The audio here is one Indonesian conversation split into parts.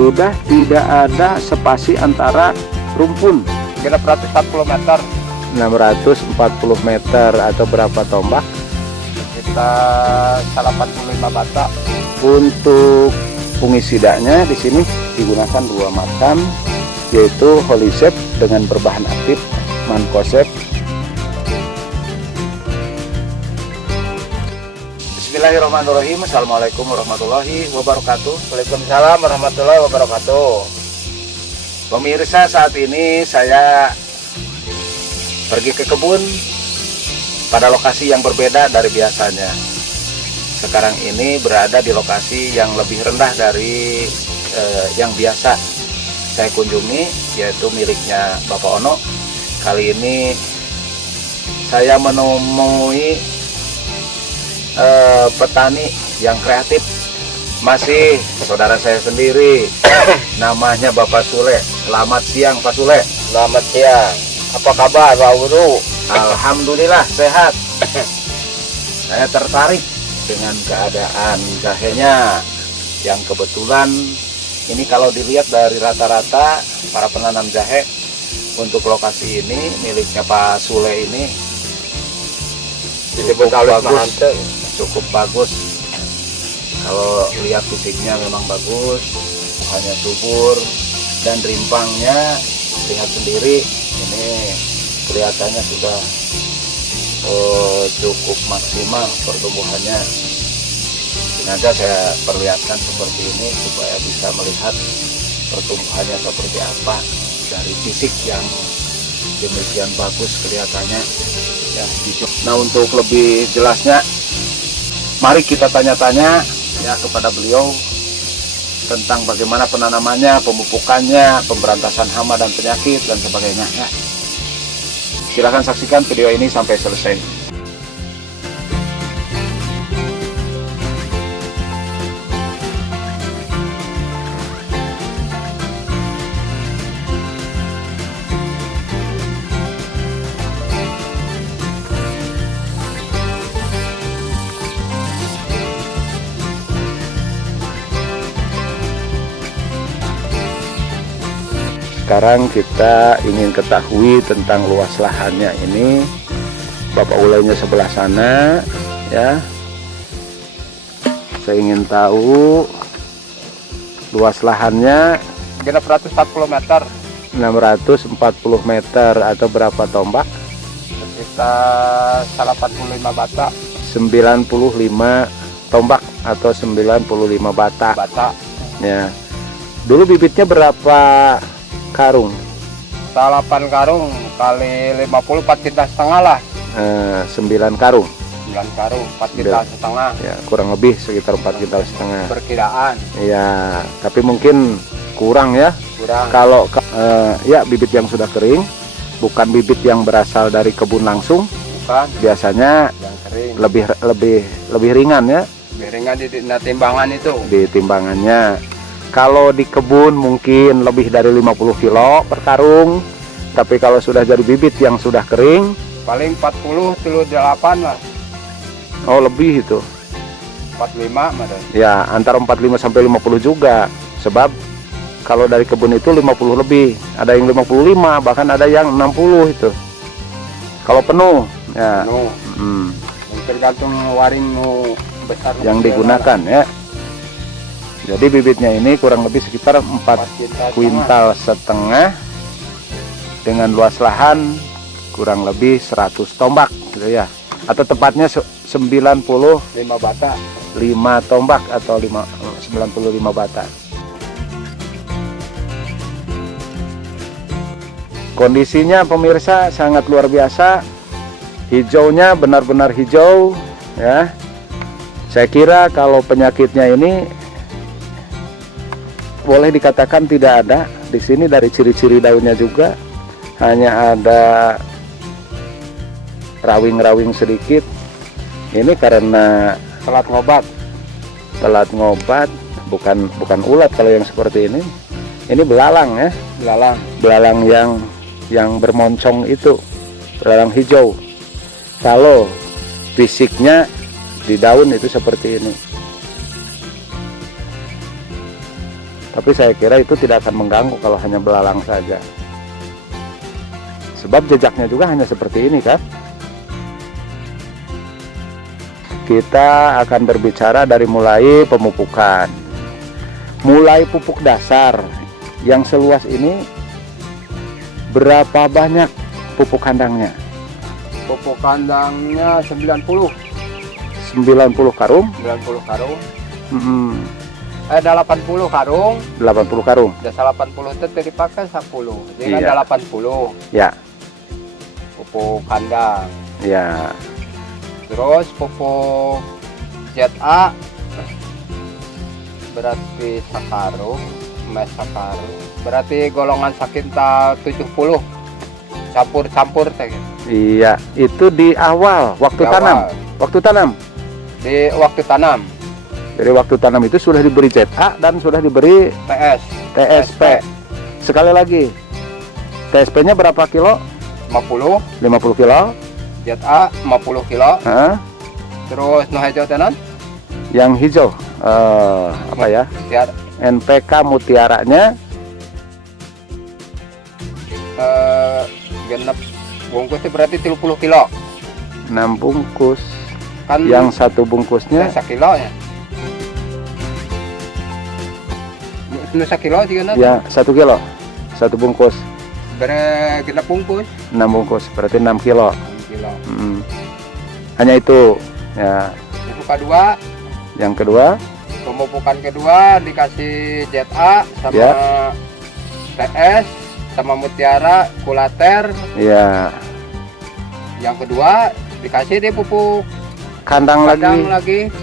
sudah tidak ada spasi antara rumpun. 640 meter. 640 meter atau berapa tombak? Kita 85 bata. Untuk fungisidanya di sini digunakan 2 macam, yaitu Holisep dengan berbahan aktif Mancozeb. Bismillahirrahmanirrahim. Assalamualaikum warahmatullahi wabarakatuh. Waalaikumsalam warahmatullahi wabarakatuh. Pemirsa, saat ini saya pergi ke kebun pada lokasi yang berbeda dari biasanya. Sekarang ini berada di lokasi yang lebih rendah dari yang biasa saya kunjungi, yaitu miliknya Bapak Ono. Kali ini saya menemui petani yang kreatif. Masih saudara saya sendiri, namanya Bapak Sule. Selamat siang Pak Sule. Selamat siang. Apa kabar Pak Guru? Alhamdulillah sehat. Saya tertarik dengan keadaan jahenya yang kebetulan ini kalau dilihat dari rata-rata para penanam jahe untuk lokasi ini miliknya Pak Sule ini cukup bagus. Kalau lihat fisiknya memang bagus, hanya subur dan rimpangnya lihat sendiri ini kelihatannya sudah cukup maksimal pertumbuhannya. Sengaja saya perlihatkan seperti ini supaya bisa melihat pertumbuhannya seperti apa dari fisik yang demikian bagus kelihatannya ya. Nah, untuk lebih jelasnya mari kita tanya-tanya ya kepada beliau tentang bagaimana penanamannya, pemupukannya, pemberantasan hama dan penyakit dan sebagainya ya. Silahkan saksikan video ini sampai selesai. Sekarang kita ingin ketahui tentang luas lahannya ini. Bapak ulainya sebelah sana ya. Saya ingin tahu luas lahannya 640 meter. 640 meter atau berapa tombak? Sekitar 85 bata. 95 tombak atau 95 bata. Ya. Dulu bibitnya berapa karung? 8 karung kali 50 4 kintal setengah lah. 9 karung. 9 karung 4 kintal setengah. Ya, kurang lebih sekitar 4 kintal setengah. Perkiraan. Ya, tapi mungkin kurang ya. Kurang. Kalau ya bibit yang sudah kering, bukan bibit yang berasal dari kebun langsung. Bukan. Biasanya yang kering. Lebih ringan ya. Lebih ringan di timbangan itu. Di timbangannya. Kalau di kebun mungkin lebih dari 50 kilo per karung. Tapi kalau sudah jadi bibit yang sudah kering, paling 40 38 lah. Oh, lebih itu. 45 mana? Ya, antara 45 sampai 50 juga. Sebab kalau dari kebun itu 50 lebih. Ada yang 55, bahkan ada yang 60 itu. Kalau penuh, ya. Penuh. Tergantung waring besar yang digunakan ya. Jadi bibitnya ini kurang lebih sekitar 4 kuintal setengah dengan luas lahan kurang lebih 100 tombak gitu ya. Atau tepatnya 95 bata. 5 tombak atau 95 bata. Kondisinya pemirsa sangat luar biasa. Hijaunya benar-benar hijau ya. Saya kira kalau penyakitnya ini boleh dikatakan tidak ada. Di sini dari ciri-ciri daunnya juga hanya ada rawing-rawing sedikit. Ini karena telat ngobat. Bukan ulat kalau yang seperti ini. Ini belalang ya. Belalang yang bermoncong itu, belalang hijau. Kalau fisiknya di daun itu seperti ini. Tapi saya kira itu tidak akan mengganggu kalau hanya belalang saja. Sebab jejaknya juga hanya seperti ini kan. Kita akan berbicara dari mulai pemupukan. Mulai pupuk dasar yang seluas ini, berapa banyak pupuk kandangnya? Pupuk kandangnya 90 karung. 90 karung. 80 karung. 80 karung. Dasa 80 itu dipakai 10. Jadi Iya. ada 80 Ya, pupuk kandang. ya. Terus pupuk ZA berarti sakarung, mes sakarung. Berarti golongan sakinta 70. Campur-campur teh gitu. Iya, itu di awal waktu Di tanam. awal. Waktu tanam. Di waktu tanam Dari waktu tanam itu sudah diberi ZA dan sudah diberi TS TSP. Sekali lagi, TSP-nya berapa kilo? 50, 50 kilo. ZA 50 kilo. Hah? Terus nu hijau tenan Yang hijau, apa ya? biar NPK mutiaranya genep bungkus itu berarti 30 kilo 6 bungkus. kan. Yang satu bungkusnya 1 kilo ya. Nu 1 kilo juga nanti. ya 1 kilo. Satu bungkus Bere genep bungkus 6 bungkus, berarti 6 kilo. 6 kilo. Hanya itu. Ya, Itu kedua, yang kedua, pemupukan kedua dikasih ZA sama Ya. TS sama mutiara kulater. ya Yang kedua dikasih dia pupuk kandang kandang lagi. lagi.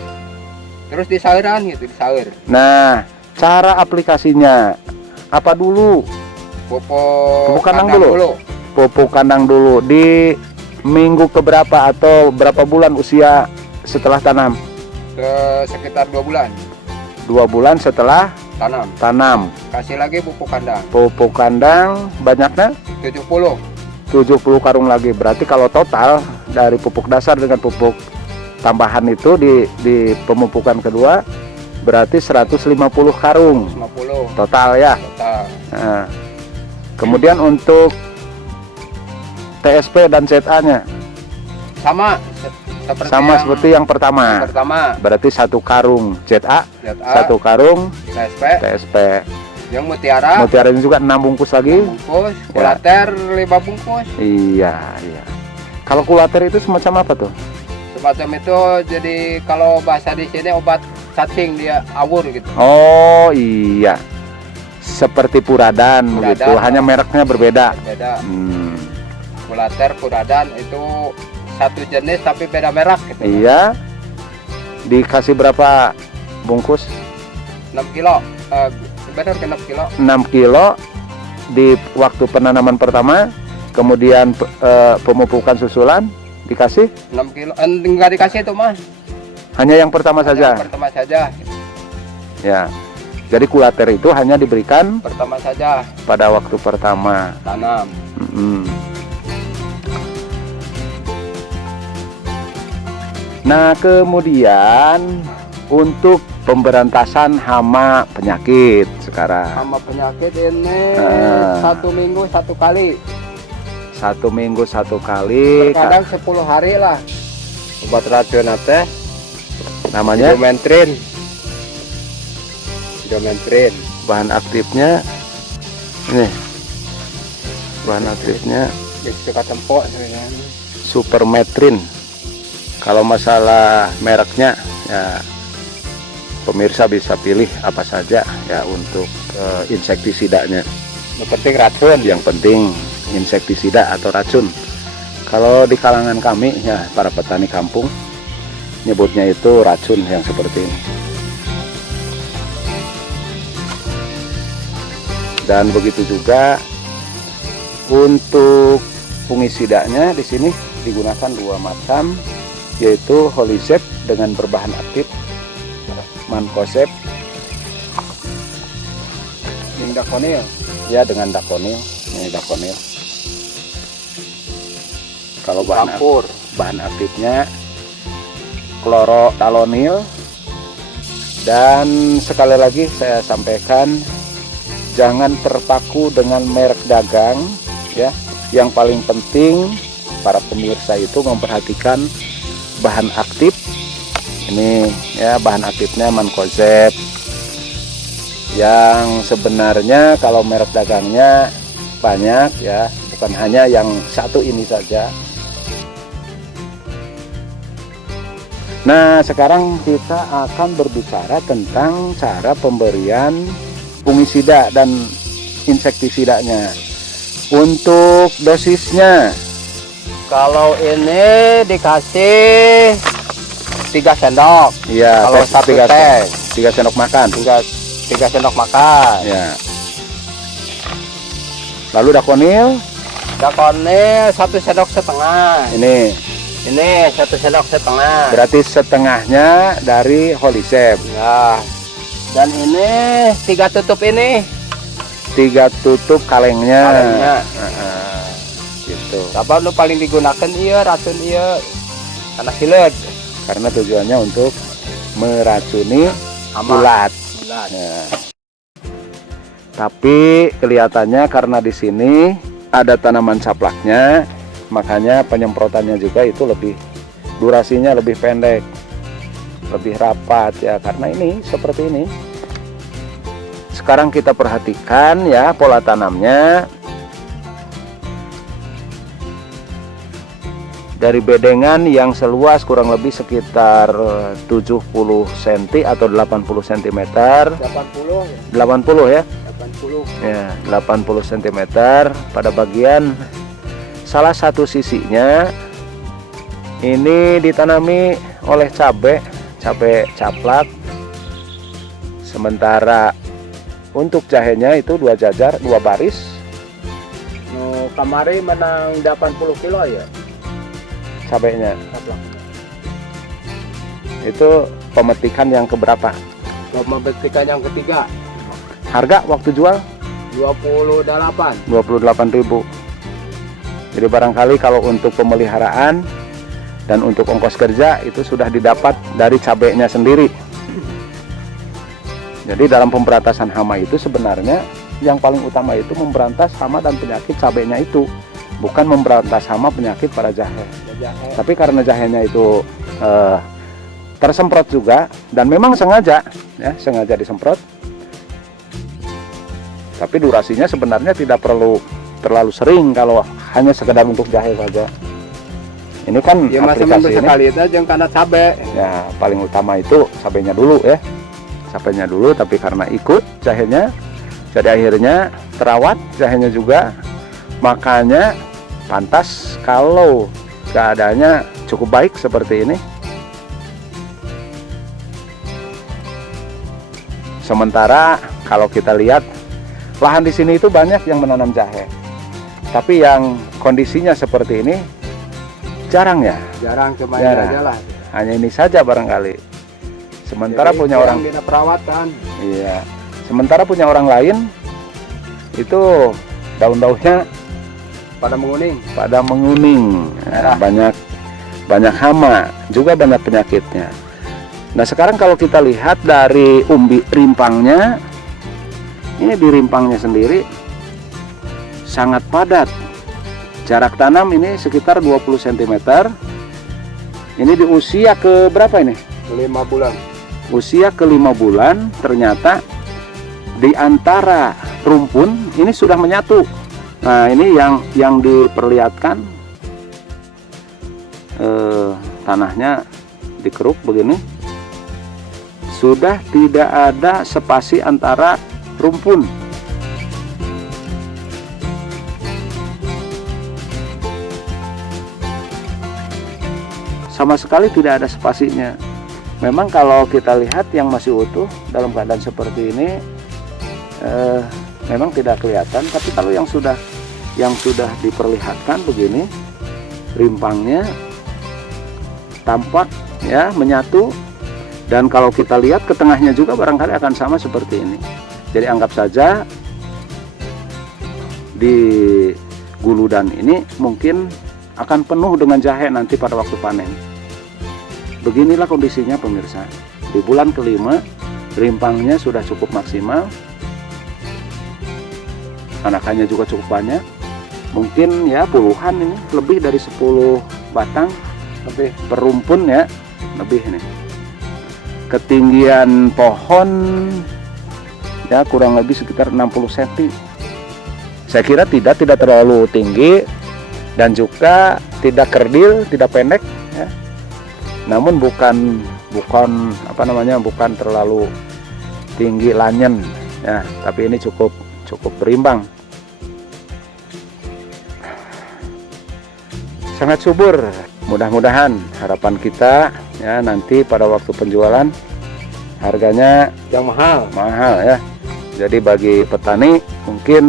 Terus disauran gitu, disaur. Nah, cara aplikasinya apa dulu? Pupuk kandang dulu. Pupuk kandang dulu di minggu keberapa atau berapa bulan usia setelah tanam? Sekitar 2 bulan 2 bulan setelah tanam. tanam. Kasih lagi pupuk kandang Pupuk kandang banyaknya 70. 70 karung lagi. Berarti kalau total dari pupuk dasar dengan pupuk tambahan itu di pemupukan kedua berarti 150 karung 50 total ya. total. Nah, kemudian untuk TSP dan ZA-nya Sama sama seperti yang pertama. pertama. Berarti 1 karung ZA, ZA 1 karung TSP. TSP. Yang mutiara Mutiaranya juga 6 bungkus lagi. 6 bungkus, Ya. kulater 5 bungkus. Iya, iya. Kalau kulater itu semacam apa tuh? Semacam itu, jadi kalau bahasa di sini obat cacing, dia awur gitu. Oh iya, seperti puradan Puradan, gitu, hanya mereknya berbeda. Beda. Hmm, Kulater, puradan itu satu jenis tapi beda merek gitu. iya. Dikasih berapa bungkus? 6 kilo. Benar ke 6 kilo. 6 kilo di waktu penanaman pertama, kemudian pemupukan susulan dikasih 6 kilo. Enggak dikasih itu mah. hanya yang pertama saja. Yang pertama saja. Ya. Jadi kulater itu hanya diberikan Pertama saja pada waktu pertama. tanam. Mm-mm. Nah, kemudian untuk pemberantasan hama penyakit sekarang. Sama penyakit ini Ah. 1 minggu 1 kali. 1 minggu 1 kali. Terkadang 10 hari lah. Obat racun teh Namanya Idomentrin. Idomentrin. bahan aktifnya ini. Bahan aktifnya Suka tempok sebenarnya. Supermetrin. Kalau masalah mereknya ya pemirsa bisa pilih apa saja ya untuk insektisidanya. Yang penting racun. Yang penting insektisida atau racun. Kalau di kalangan kami ya para petani kampung nyebutnya itu racun yang seperti ini. Dan begitu juga untuk fungisidanya di sini digunakan 2 macam, yaitu Holisep dengan berbahan aktif Mancozeb Indaconil. ya dengan Daconil. Ini Daconil. Kalau bahan aktifnya Chlorothalonil. Dan sekali lagi saya sampaikan jangan terpaku dengan merek dagang ya. Yang paling penting para pemirsa itu memperhatikan bahan aktif. Ini ya, bahan aktifnya Mancozeb, yang sebenarnya kalau merek dagangnya banyak ya, bukan hanya yang satu ini saja. Nah, sekarang kita akan berbicara tentang cara pemberian fungisida dan insektisidanya. Untuk dosisnya, Kalau ini dikasih 3 sendok. ya, Kalau satu teh 3 sendok makan. 3 sendok makan. Ya. Lalu dakonil Dakonnya 1,5 sendok. Ini 1,5 sendok. berarti setengahnya dari Holisep. Ya. Dan ini 3 tutup ini. 3 tutup kalengnya. Kalengnya. Gitu. Apa lu paling digunakan iya racun iya karena silet. Karena tujuannya untuk meracuni Hama. ulat. Ya. Tapi kelihatannya karena di sini ada tanaman saplaknya, makanya penyemprotannya juga itu lebih, durasinya lebih pendek, lebih rapat ya, karena ini seperti ini. Sekarang kita perhatikan ya pola tanamnya. Dari bedengan yang seluas kurang lebih sekitar 70 cm atau 80 cm. 80 ya. 80 ya. 80. Ya, 80 cm pada bagian salah satu sisinya ini ditanami oleh cabai caplak. Sementara untuk jahenya itu 2 jajar, 2 baris. No, kamari menang 80 kilo ya. Cabainya Caplak. itu pemetikan yang keberapa? Pemetikan yang ketiga Harga waktu jual 28. 28.000. Jadi barangkali kalau untuk pemeliharaan dan untuk ongkos kerja itu sudah didapat dari cabainya sendiri. Jadi dalam pemberantasan hama itu sebenarnya yang paling utama itu memberantas hama dan penyakit cabainya itu, bukan memberantas hama penyakit pada jahe. Tapi karena jahenya itu tersemprot juga dan memang sengaja disemprot. Tapi durasinya sebenarnya tidak perlu terlalu sering kalau hanya sekedar untuk jahe saja. Ini kan Ya masa aplikasi ini. sekali itu jeung kana cabe. Ya paling utama itu cabenya dulu ya. Cabenya dulu, tapi karena ikut jahenya, jadi akhirnya terawat jahenya juga. Makanya pantas kalau keadaannya cukup baik seperti ini. Sementara kalau kita lihat lahan di sini itu banyak yang menanam jahe, tapi yang kondisinya seperti ini jarang ya. Jarang, cuma Jarang. aja lah. Hanya ini saja barangkali. Sementara Jadi, punya orang, bina perawatan. iya. Sementara punya orang lain itu daun-daunnya Pada menguning. Nah, banyak hama, juga banyak penyakitnya. Nah sekarang kalau kita lihat dari umbi rimpangnya, ini di rimpangnya sendiri sangat padat. Jarak tanam ini sekitar 20 cm. Ini di usia ke berapa ini? 5 bulan. Usia ke 5 bulan, ternyata di antara rumpun ini sudah menyatu. Nah ini yang diperlihatkan, tanahnya dikeruk begini, sudah tidak ada spasi antara rumpun. Sama sekali tidak ada spasinya. Memang kalau kita lihat yang masih utuh dalam keadaan seperti ini memang tidak kelihatan, tapi kalau yang sudah diperlihatkan begini, rimpangnya tampak ya menyatu, dan kalau kita lihat ke tengahnya juga barangkali akan sama seperti ini. Jadi anggap saja di guludan ini mungkin akan penuh dengan jahe nanti pada waktu panen. Beginilah kondisinya pemirsa. Di bulan kelima rimpangnya sudah cukup maksimal. anakannya juga cukup banyak. Mungkin ya puluhan ini, lebih dari 10 batang Lebih. per rumpun ya, lebih ini. Ketinggian pohon ya kurang lebih sekitar 60 cm. Saya kira tidak terlalu tinggi dan juga tidak kerdil, tidak pendek ya. Namun bukan apa namanya, bukan terlalu tinggi lanyen ya, tapi ini cukup berimbang. Sangat subur. Mudah-mudahan harapan kita ya nanti pada waktu penjualan harganya Yang mahal. ya. Jadi bagi petani mungkin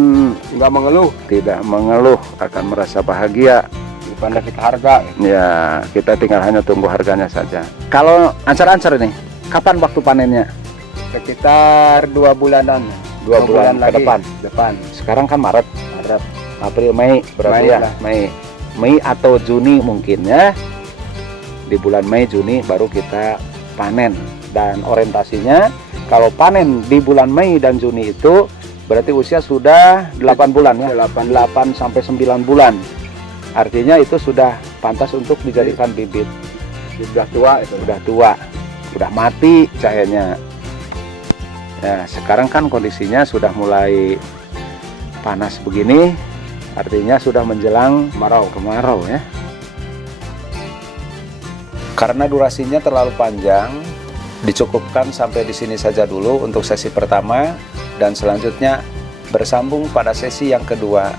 Nggak mengeluh. tidak mengeluh, akan merasa bahagia. Bukan kita harga. Ya, kita tinggal hanya tunggu harganya saja. Kalau ancar-ancar ini, kapan waktu panennya? Sekitar 2 bulanan. 2 bulan ke lagi. depan. Sekarang kan Maret, April, Mei, berarti Mei ya, lah. Mei atau Juni mungkin ya. Di bulan Mei, Juni baru kita panen. Dan orientasinya kalau panen di bulan Mei dan Juni itu berarti usia sudah 8 bulan ya. 8 sampai 9 bulan. Artinya itu sudah pantas untuk dijadikan bibit. Sudah tua itu. Udah tua, udah mati cahayanya. Ya, sekarang kan kondisinya sudah mulai panas begini, artinya sudah menjelang kemarau ya. Karena durasinya terlalu panjang, dicukupkan sampai di sini saja dulu untuk sesi pertama, dan selanjutnya bersambung pada sesi yang kedua,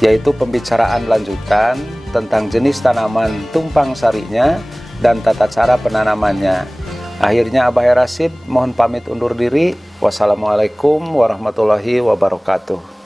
yaitu pembicaraan lanjutan tentang jenis tanaman tumpang sarinya dan tata cara penanamannya. Akhirnya Abah Herasid mohon pamit undur diri. Wassalamualaikum warahmatullahi wabarakatuh.